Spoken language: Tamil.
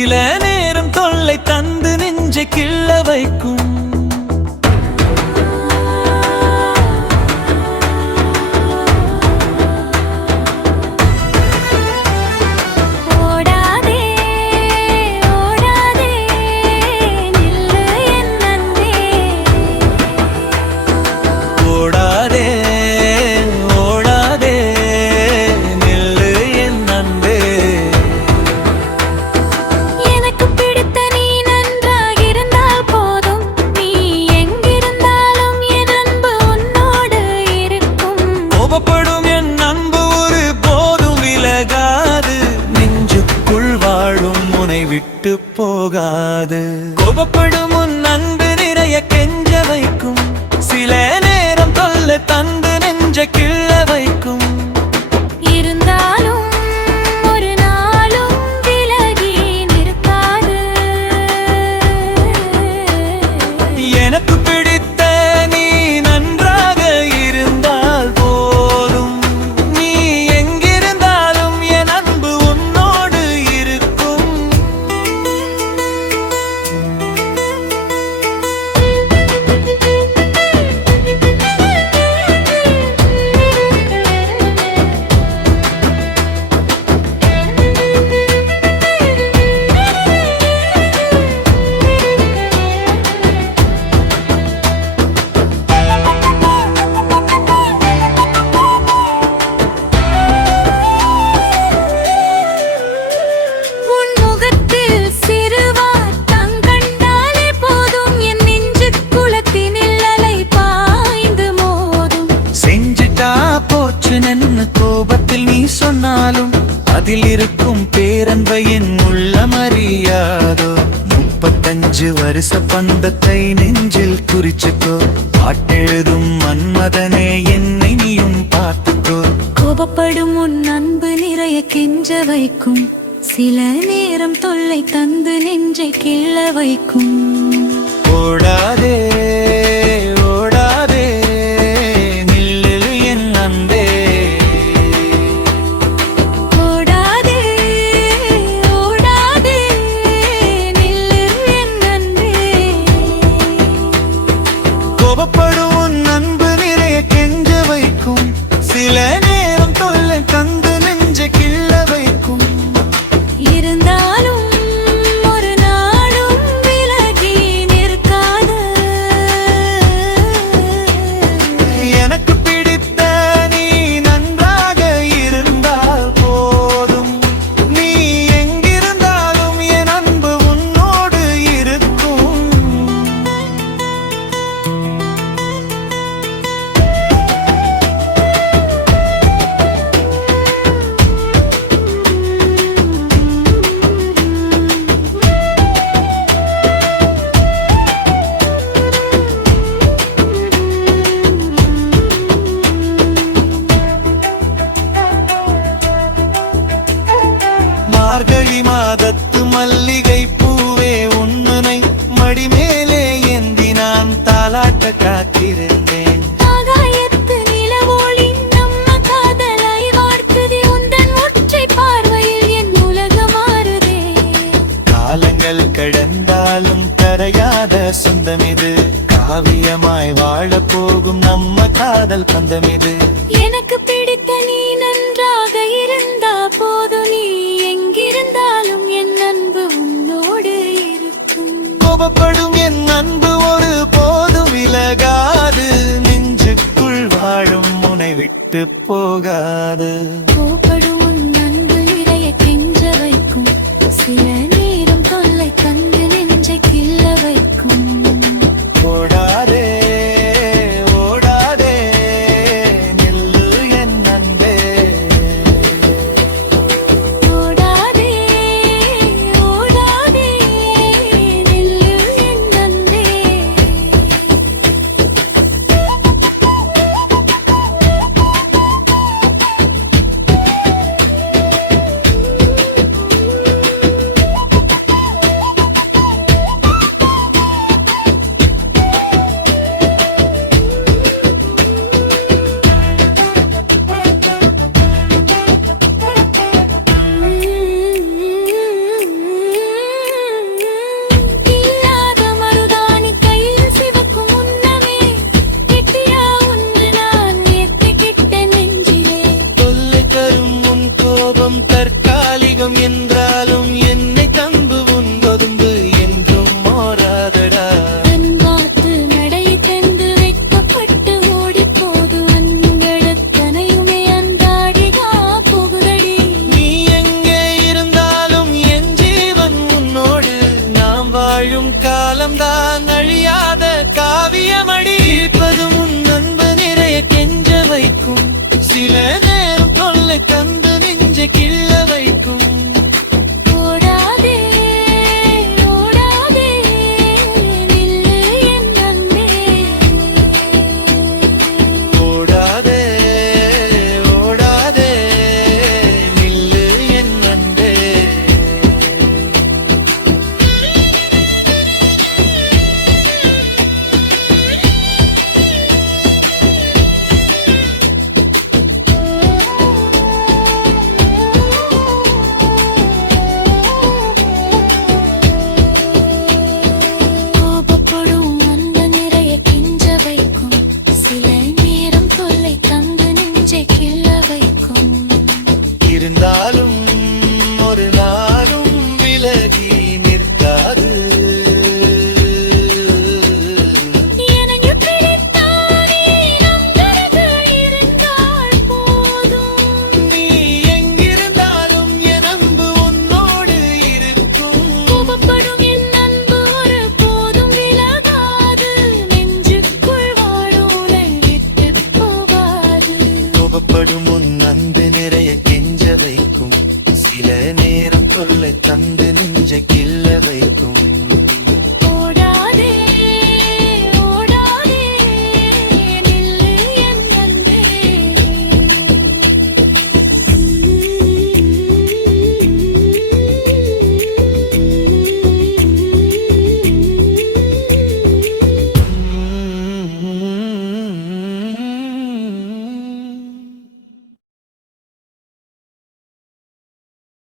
சில நேரம் தொல்லை தந்து நெஞ்சை கிள்ள வைக்கும். கோபப்படும் என் அன்பு ஒரு போதும் விலகாது, நெஞ்சுக்குள் வாழும் உனை விட்டு போகாது. கோபப்படும் உன் அன்பு நிறைய கெஞ்ச வைக்கும், சில நேரம் தொல்லை தந்து நெஞ்ச கிள்ள வைக்கும். இருந்தாலும் ஒரு நாளும் விலகி நிற்காது. எனக்கு பிடித்த நீ நன்றாக இருந்தால் போதும், நீ எங்கிருந்தாலும் என் அன்பு உன்னோடு இருக்கும். கோபத்தில் நீ சொன்னாலும் அதில் இருக்கும் பேரன்பை என் உள்ளம் அறியாதோ. 35 வருஷ பந்தத்தை நெஞ்சில் குறிச்சுக்கோ, பாட்டெழுதும் மன்மதனே என்னை நீயும் பார்த்துக்கோ. கோபப்படும் உன் அன்பு நிறைய கெஞ்ச வைக்கும், சில நேரம் தொல்லை தந்து நெஞ்சை கிள்ள வைக்கும். ஓடாதே ஓடாதே நில்லு என் அன்பே. ஓடாதே ஓடாதே நில்லு என் அன்பே. கோபப்படும் உன் அன்பு நிறைய கெஞ்ச வைக்கும், சில நேரம் தொல்லை தந்து நெஞ்ச கிள்ள வைக்கும். இருந்தாலும் ஒரு நாளும் விலகி நிற்காது. எனக்கு பிடித்த நீ நன்றாக இருந்தால் போதும், நீ எங்கிருந்தாலும் என் அன்பு உன்னோடு இருக்கும். மார்கழி மாதத்து மல்லிகை பூவே உன்னை மடிமேலே ஏந்தி நான் தாலாட்ட காத்திருந்தேன். ஆகாயத்து நிலவொளி நம்ம காதலை வார்த்ததே, உந்தன் ஒற்றை பார்வையில் என் உலகம் மாறுதே. காலங்கள் கடந்தாலும் கரையாத சொந்தமிது, காவியமாய் வாழப் போகும் நம்ம காதல் பந்தமிது. எனக்கு பிடித்த நீ நன்றாக இருந்தா போது, நீ எங்கிருந்தாலும் என் அன்பு உன்னோடு இருக்கும். கோபப்படும் என் அன்பு ஒரு போதும் விலகாது, நெஞ்சுக்குள் வாழும் உனை விட்டு போகாது. கோபப்படும் உன் அன்பு நிறைய கெஞ்ச வைக்கும், சில நேரம் தொல்லை தந்து நெஞ்சை கிள்ள வைக்கும். ஓடாதே ஓடாதே நில்லு என் அன்பே. ஓடாதே ஓடாதே நில்லு என் அன்பே. கோபப்படும் உன் அன்பு நிறைய கெஞ்ச வைக்கும் சில நேரம் தொல்லை தந்து நெஞ்சை கிள்ள வைக்கும்